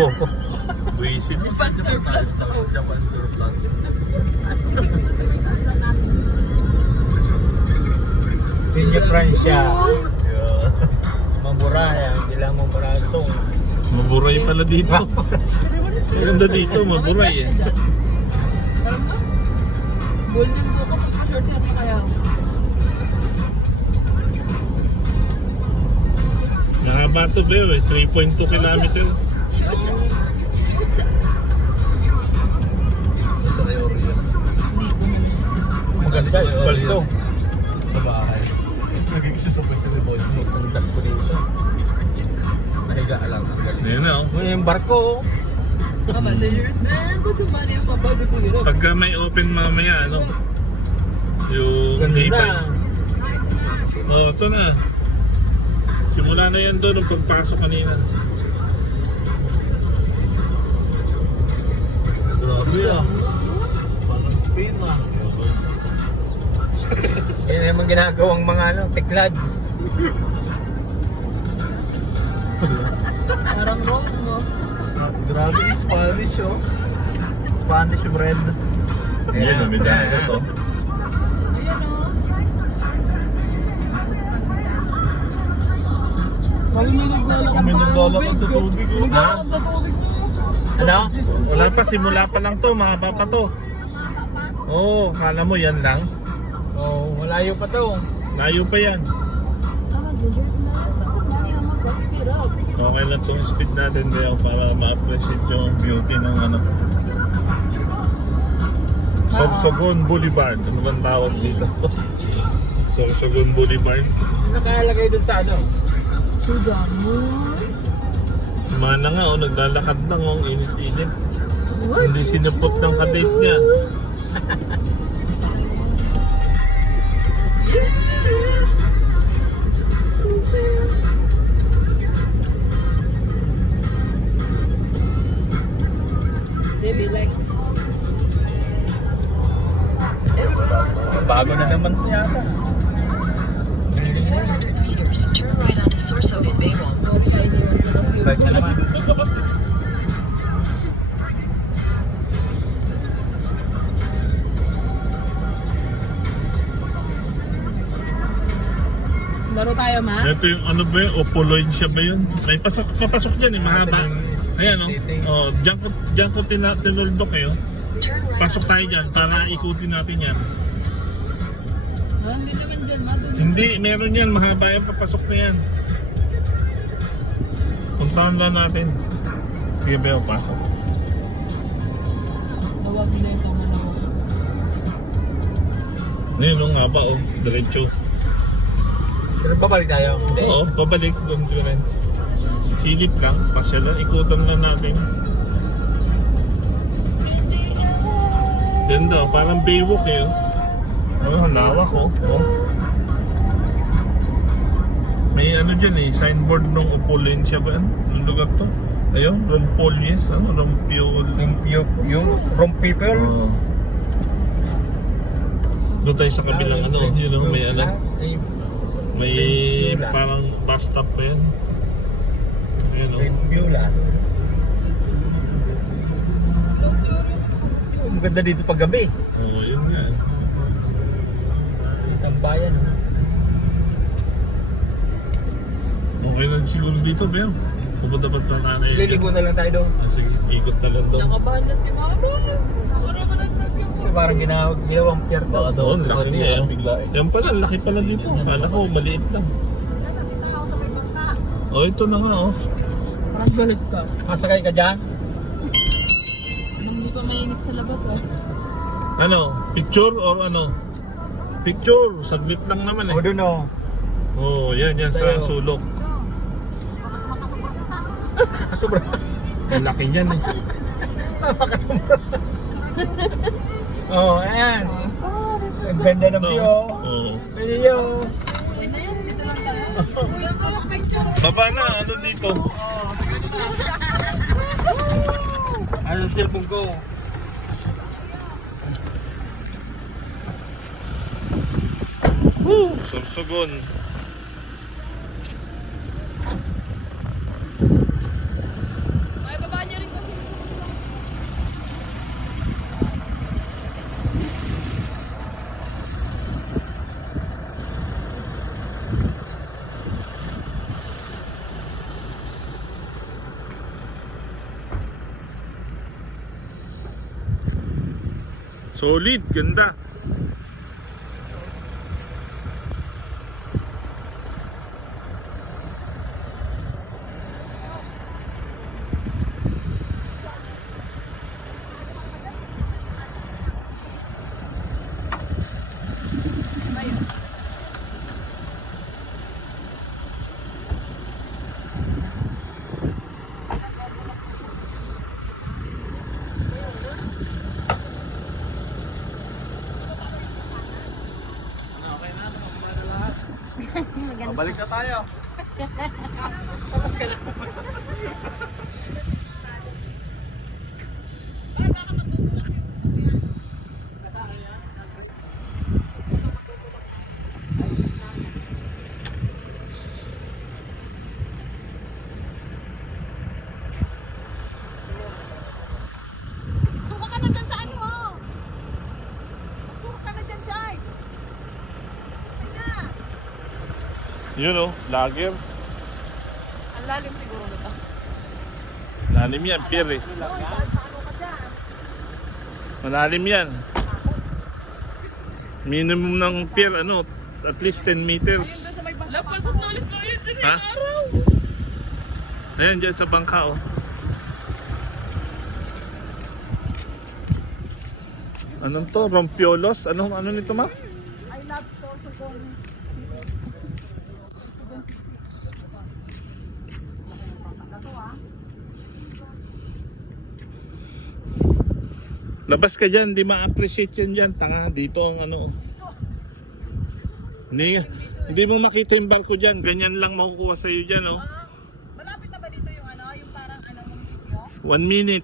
Buko. Buisit. Japan surplus to. Japan surplus. Pinya Francia. Yeah. Mamura yan. Kailangan mamura ito. Maburay pala dito. Maganda dito, maburay eh. Alam mo? Golden buko, mag-short natin kaya. Nakaba ito ba eh, 3.2 kilometer. Shoot! Shoot! Sa kayo rin. Maganda, isbal ito. Sa bahay. Nagkikisa sa pwede si Boy. Maganda ko dito. Nahiga lang. Ayan na oh. Yung barko. Mama, dangerous man. Put some money on my body ko nila. Pagka may open mamaya, ano? Yung Ganda. hipay. Oh, ito na. Simula na yan doon nung pagpasok kanina. Grabe ah. Parang Spain ah. Yan naman ginagawang mga ano, tiklad. Parang roll mo. Grabe yung Spanish oh. Spanish bread. Ayan, may dahil ito. Kami naglalakad sa tubig oh. Ha? sa tubig mo. Ano? Wala pa, simula pa lang to, mga papa to. Oo, kala mo yan lang. Oh, malayo pa to. Layo pa yan. Tama, dangerous man. Put some money on my body. Okay lang itong speed natin Deo para ma-appreciate yung beauty ng ano. Sorsogon Boulevard. Ano bang tawag dito? Sorsogon Boulevard. Nakalagay dun sa ano? Sudan mo. Si Mana nga oh, naglalakad lang oh, init-init. What? Hindi sinupot ng kadate niya. Baby, like, Bago na naman ito yata. 400 meters, turn right onto Sorsogon Bay Mall. Bike na naman. laro tayo, ma? Ito yung ano ba yun? Opoloncia ba yun? May papasok dyan eh, mahaba. Ayan oh. Oh, diyan ko tinuldok kayo. Turn right Pasok onto tayo dyan para ikutin natin yan. Ah, hindi naman dyan, ma. Doon. Hindi, meron yan. Mahaba yung papasok na yan. Puntahan lang natin. Sige ba yung pasok? Nawag nila yung tama na ako. Ngayon nga ba oh, diretso. Pero babalik tayo. Hindi. Oo, babalik doon ko rin. Silip lang, pasyalan, ikutan lang natin. Ganda, parang Baywalk eh. Oh, lawak oh. Oh. May ano dyan eh, signboard ng Opolensya ba yan? Anong lugar to? Ayun, Rompolles, ano? Yung wrong people. Doon tayo sa kabilang ano, yun know, may ano. May Bulas. parang bus stop pa yan. Ayan o. Bulas. Ang ganda dito pag gabi. Oo, yun nga. Tambayan. Okay lang siguro dito, Bel. Pupunta pa ito nanay. Liligo na lang tayo doon. Sige, ikot na lang doon. Nakabahan na si mama. Para ba So, parang ginawang pier daw. Doon, laki niya. Yan pala, laki pala dito. Kala ko, maliit lang. Oh, ito na nga oh. Parang galit ka. Masakay ka dyan? Hindi pa mainit sa labas, ah. Ano, picture or ano? Picture, saglit lang naman eh. O doon o. Oh, yan sa Tayo. sulok. Sobra. Ang laki niyan eh. Napakasobra. Oh, ayan. Ang ganda ng view. Oo. View. Ayun na yan, dito lang tayo. Kulang ko yung picture. Baba na, ano dito? Ano sa cellphone ko? Woo! Sorsogon. Ay, baba niyo Solid, ganda. Balik na tayo. Suka ka na dyan sa ano mo. Suka ka na dyan, Chay. Yun o, lager. Ang lalim siguro nito. Malalim yan, pier eh. Malalim yan. Minimum ng pier, ano, at least 10 meters. Lapasok na ulit tayo dyan Ha? yung araw. Ayan, dyan sa bangka oh. Anong to? Rompiolos? Ano nito ma? I love sorsogon. Labas ka dyan, di ma-appreciate yan dyan. Tanga, dito ang ano. Hindi mo makita yung barko dyan. Ganyan lang makukuha sa'yo dyan oh. Malapit na ba dito yung ano, yung parang ano munisipyo? 1 minute.